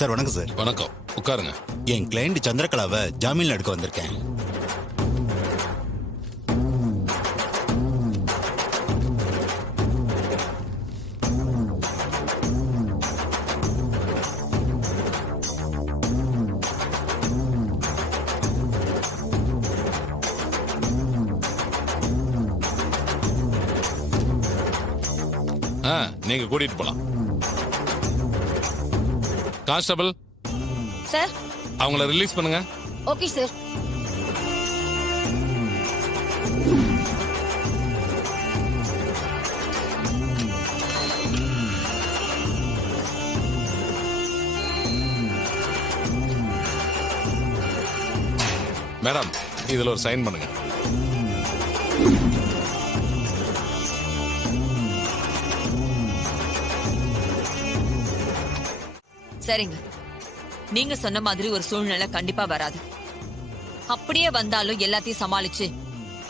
Sir வணக்கம் sir. வணக்கம், உட்காருங்க. என் கிளைண்ட் சந்திரகலாவை ஜாமீன்ல எடுக்க வந்திருக்கேன். நீங்க கூட்டிட்டு போலாம். கான்ஸ்டபிள் சார், அவங்கள ரிலீஸ் பண்ணுங்க. Okay sir. மேடம், இதுல ஒரு சைன் பண்ணுங்க. சரிங்க, நீங்க சொன்ன மாதிரி ஒரு சூழ்நிலை கண்டிப்பா வராது. அப்படியே வந்தாலும் எல்லாத்தையும் சமாளிச்சு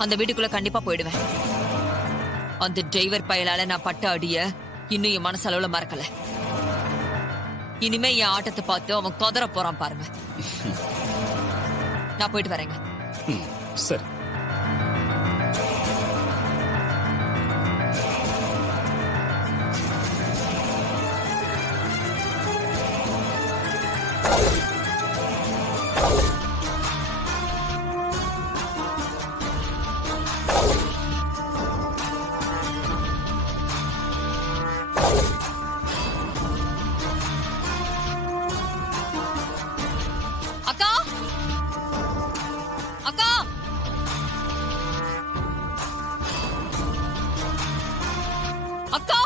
அந்த வீட்டுக்குள்ள கண்டிப்பா போயிடுவேன். அந்த டிரைவர் பயலால நான் பட்ட அடிய இன்னும் என் மனசளவுல மறக்கல. இனிமே என் ஆட்டத்தை பார்த்து அவன் கொதற போறான் பாருங்க. நான் போயிட்டு வரேங்க. சரி. அக்கா, அக்கா, அக்கா,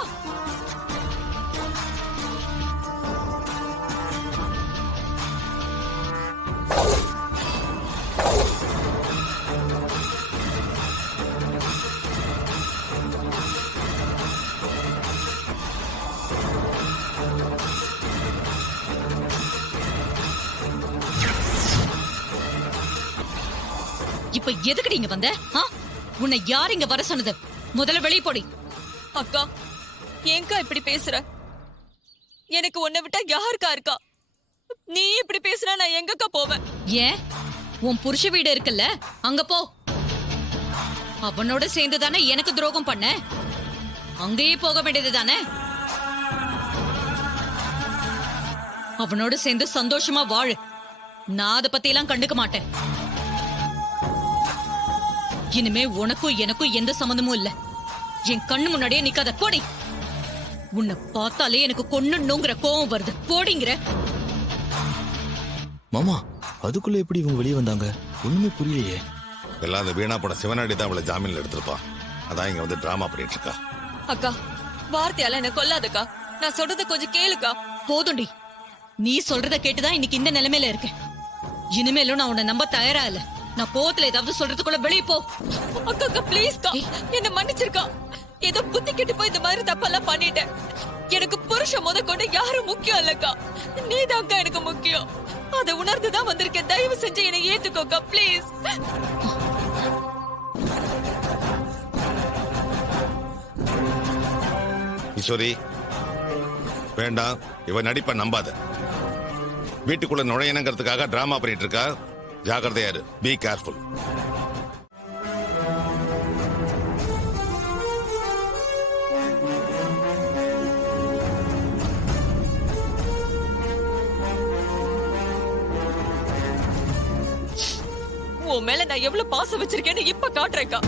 இப்ப எதுக்கு நீங்க வந்த? உன்னை யார் இங்க வர சொன்னது? முதல்ல வெளிய போடி. அக்கா, ஏங்கா இப்படி பேசுற? எனக்கு உன்னை விட்டா யாருக்கா இருக்கா? நீ இப்படி பேசுனா நான் எங்கக்கா போவேன்? ஏன், உன் புருஷ வீடு இருக்குல்ல, அங்க போ. அவனோட சேர்ந்து தானே எனக்கு துரோகம் பண்ண. அங்கேயே போக வேண்டியது தானே. அவனோட சேர்ந்து சந்தோஷமா வாழு. நான் அதை பத்தி எல்லாம் கண்டுக்க மாட்டேன். இனிமே உனக்கும் எனக்கும் எந்த சம்மந்தமும் இல்ல. என் கண்ணு முன்னாடியே நிக்காத, போடி. உன்னை பார்த்தாலே எனக்கு கொன்னுங்கிற கோவம் வருது, போடிங்கிற. மாமா, அதுக்குள்ள எப்படி இவங்க வெளியே வந்தாங்க? ஒண்ணுமே புரியலையே. எல்லாம் அந்த வீணா போன சிவனாடி தான் அவளை ஜாமீன்ல எடுத்திருப்பா. அதான் இங்க வந்து டிராமா பண்ணிட்டு இருக்கா. அக்கா, வார்த்தையால என்ன கொல்லாதக்கா. நான் சொல்றத கொஞ்சம் கேளுக்கா. போதுண்டி, நீ சொல்றத கேட்டுதான் இன்னைக்கு இந்த நிலைமையில இருக்கேன். இனிமேலும் நான் உன்னை நம்ப தயாரா இல்ல. நான் கோவத்துல ஏதாவது சொல்றதுக்குள்ள வெளியே போ. அக்கா அக்கா ப்ளீஸ்க்கா, என்ன மன்னிச்சிருக்கா. ஏதோ புத்தி கெட்டு போய் இந்த மாதிரி தப்பெல்லாம் பண்ணிட்டேன். எனக்கு புருஷன் முத கொண்டு யாரும் முக்கியம் இல்லக்கா, நீதான்க்கா எனக்கு முக்கியம். அதை உணர்ந்துதான் வந்திருக்கேன். தயவு செஞ்சு என்னை ஏத்துக்கோக்கா ப்ளீஸ். ஈஸ்வரி, வேண்டாம், இவன் நடிப்ப நம்பாத. வீட்டுக்குள்ள நுழையணுங்கிறதுக்காக டிராமா பண்ணிட்டு இருக்கா. ஜாகிரதையா இரு. Be careful. உன் மேல நான் எவ்வளவு பாசம் வச்சிருக்கேன்னு இப்ப காட்டுறேக்கா.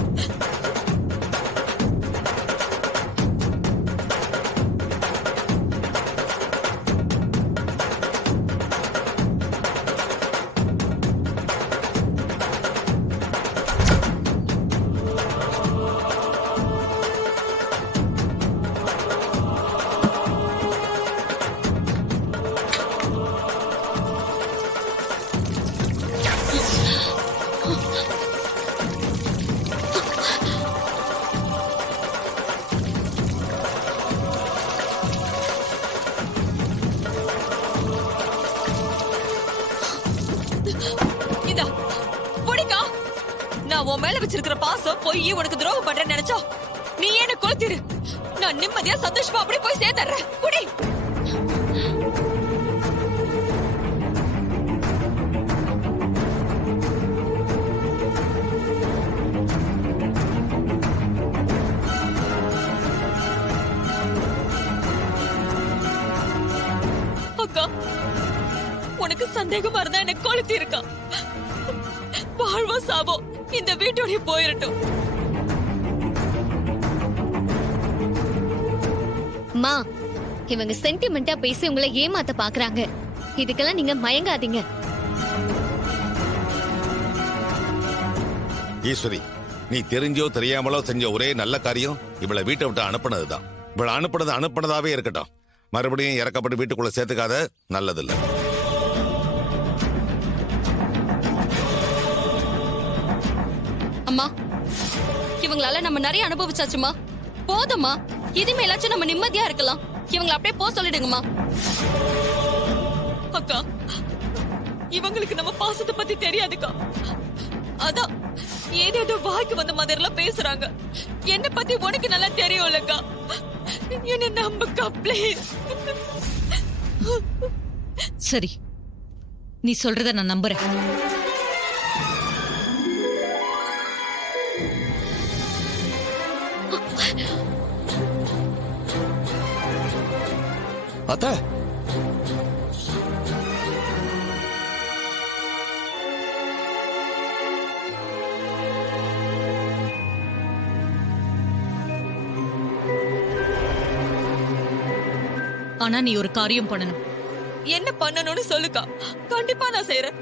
நான் உன் மேல வச்சிருக்கிற பாசம் போய் உனக்கு துரோகம் பண்றேன்னு நினைச்சா நீ என்ன கொளுத்திரு. நான் நிம்மதியா சந்தோஷமா அப்படி போய் சேர்ந்துடுறேன். குடி. சந்தேகமா இருந்தா எனக்கு கொளுத்தி இருக்கான். வாழ்வோ சாவோ இந்த வீட்டோடய போயிரட்டும். மா, இவங்க சென்டிமெண்டா பேசி உங்களை ஏமாத்த பாக்குறாங்க. இதுக்கெல்லாம் நீங்க மயங்காதீங்க. ஈஸ்வரி, நீ தெரிஞ்சோ தெரியாமலோ செஞ்ச ஒரே நல்ல காரியம் இவளை வீட்டை விட்டு அனுப்புனதுதான். இவளை அனுப்புனதாவே இருக்கட்டும். மறுபடியும் இறக்கப்பட்டு வீட்டுக்குள்ள சேர்த்துக்காத, நல்லதில்ல. அம்மா, இவங்களால நம்ம நிறைய அனுபவிச்சாச்சுமா. போதுமா, இதுமேலாச்சும் நம்ம நிம்மதியா இருக்கலாம். இவங்களை அப்படியே போக சொல்லிடுங்கம்மா. அக்கா, இவங்களுக்கு நம்ம பாசத்தை பத்தி தெரியாதுக்கா. அதான் ஏதேதோ வாய்க்கு வந்த மாதிரி எல்லாம் பேசுறாங்க. என்ன பத்தி உனக்கு நல்லா தெரியும்லக்கா. என்ன நம்புக்கா ப்ளீஸ். சரி, நீ சொல்றத நான் நம்புறேன். அத்தை, ஆனா நீ ஒரு காரியம் பண்ணணும். என்ன பண்ணணும்னு சொல்லுக்கா, கண்டிப்பா நான் செய்யறேன்.